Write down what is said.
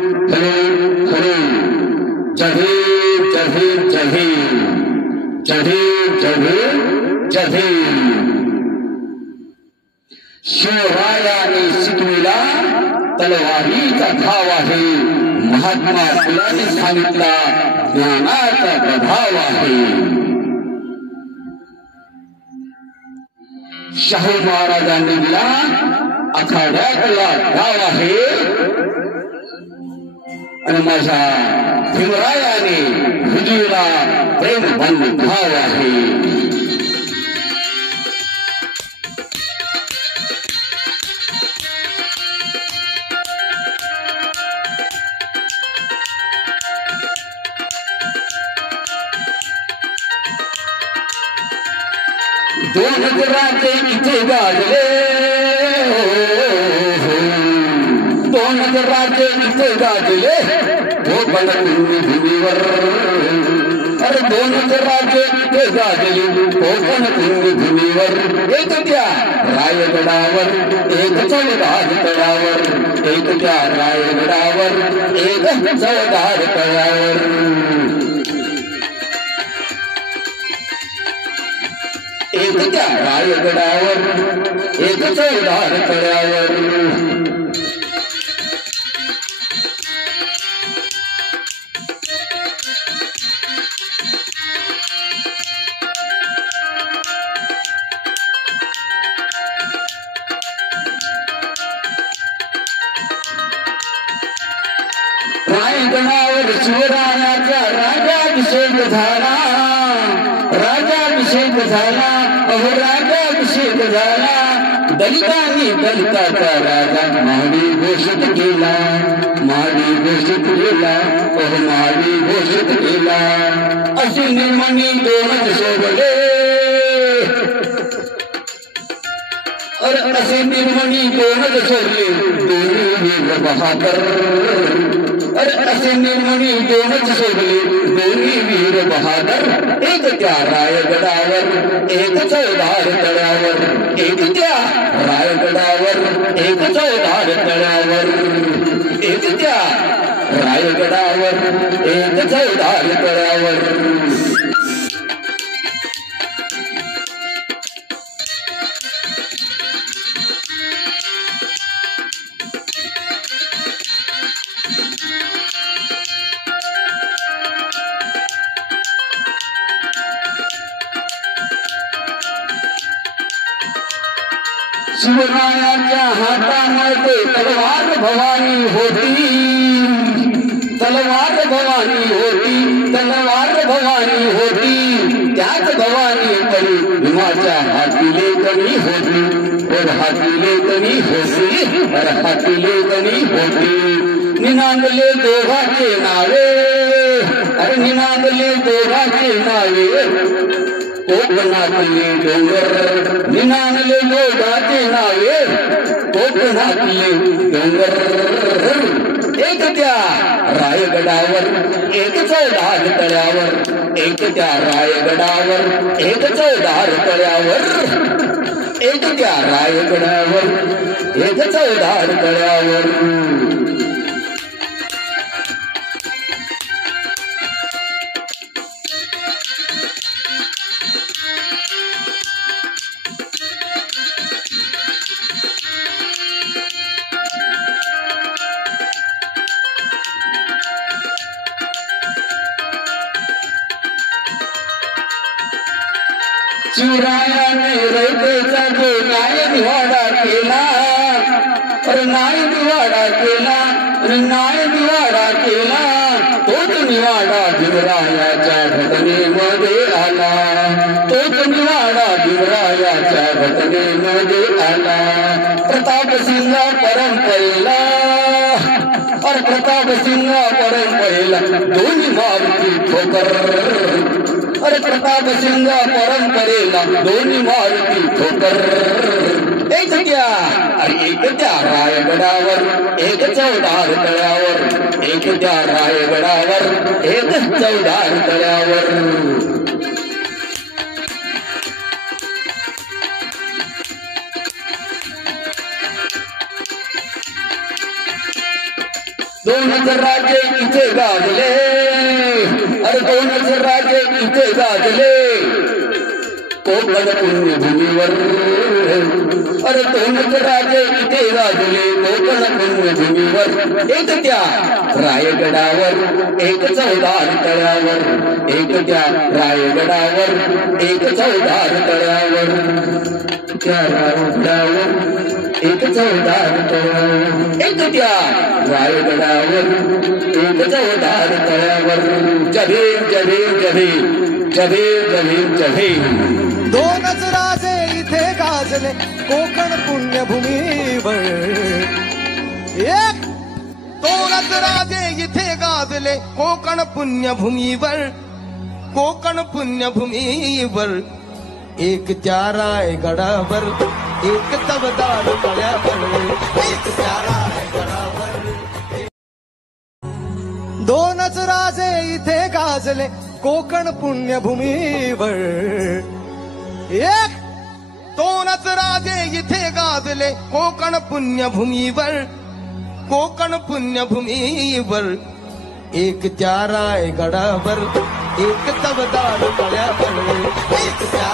हरे हरे जय भीम जय भीम जय भीम जय भीम जय भीम जय भीम। शिवरायाने शिकविला तलवारीचा भाव आहे, महात्मा फुलांनी सांगितला ज्ञानाचा प्रभाव आहे। शाहू महाराजांनी दिला आखाड्यातला गाव आहे, आणि माझ्या भीमरायाने रुजविला प्रेम बंध भाव आहे। दोन राजे इथे गाजले, दोन राजे इथे गाजले कोकण भूमीवर। अरे दोन राजे इथे गाजले कोकण भूमीवर। एक त्या रायगडावर एक चौदार तळावर, एक त्या रायगडावर एक चौदार तळावर। एक त्या रायगडावर एक चौदार तळ्यावर। रायगडावर शिवरायाचा राजाभिषेक झाला, राजाभिषेक झाला, अहो राजाभिषेक झाला। दलितांनी दलिताचा राजा महाडी घोषित केला, महाडी घोषित केला, अहो महाडी घोषित केला। असे निर्मणी दोनच सोडले, अरे असे निर्मणी दोनच सोडले दोन्ही वीर बहादर। अरे असे निर्मणी दोनच सोडले दोन्ही वीर बहादर। एक त्या रायगडावर एक चौदार तळ्यावर, एक त्या रायगडावर एक चौदार तळ्यावर, एक त्या रायगडावर एक चौदार तळ्यावर। शिवरायाच्या हातामध्ये तलवार भवानी होती, तलवार भवानी होती, तलवार भवानी होती। त्याच भवानी परी भीमाच्या हातीले कमी होती, और हातीले कमी होती, और हातीले कमी होती। निनांदले दोघाचे नावे, अरे निनांदले दोघाचे नावे। कोकणातले डोंगर निनांदले दोघाचे नावे, कोकणातले डोंगर। एक त्या रायगडावर एक चौदार तळ्यावर, एक त्या रायगडावर एक चौदार तळ्यावर, एक त्या रायगडावर एक चौदार तळ्यावर। शिवरायाने रयतेचा जो न्याय निवाडा केला, अरे न्याय निवाडा केला, अरे न्याय निवाडा केला। तोच निवाडा भीमरायाच्या घटनेमध्ये आला, तोच निवाडा भीमरायाच्या घटनेमध्ये आला। प्रतापसिंह परंपरेला, अरे प्रतापसिंह परंपरेला दोन्ही मारुती ठोकर। अरे प्रतापसिंह परंपरेला दोन्ही मारुती ठोकर। एक त्या, अरे एक त्या रायगडावर एक चौदार तळ्यावर, एक त्या रायगडावर एक चौदार तळ्यावर। दोनच राजे इथे गाजले, अरे दोनच राजे इथे गाजले कोकण पुण्यभूमीवर, अरे दोनच राजे इथे गाजले कोकण पुण्यभूमीवर. एक त्या रायगडावर, एक चौदार तळ्यावर, एक त्या रायगडावर, एक चौदार तळ्यावर, त्या रायगडावर एक चौदार तळ्यावर, एक त्या रायगडावर एक चौदार तळ्यावर. जय भीम जय भीम जय भीम जय भीम जय भीम जय भीम. दोनच राजे इथे गाजले कोकण पुण्यभूमीवर, एक दोनच राजे इथे गाजले कोकण पुण्यभूमीवर, कोकण पुण्यभूमीवर. एक त्या रायगडावर, एक चवदार तळ्यावर, एक त्या रायगडावर. दोनच राजे इथे गाजले कोकण पुण्यभूमीवर, एक दोनच राजे इथे गाजले कोकण पुण्यभूमीवर, कोकण पुण्यभूमीवर. एक त्या रायगडावर, एक चवदार तळ्यावर, एक त्या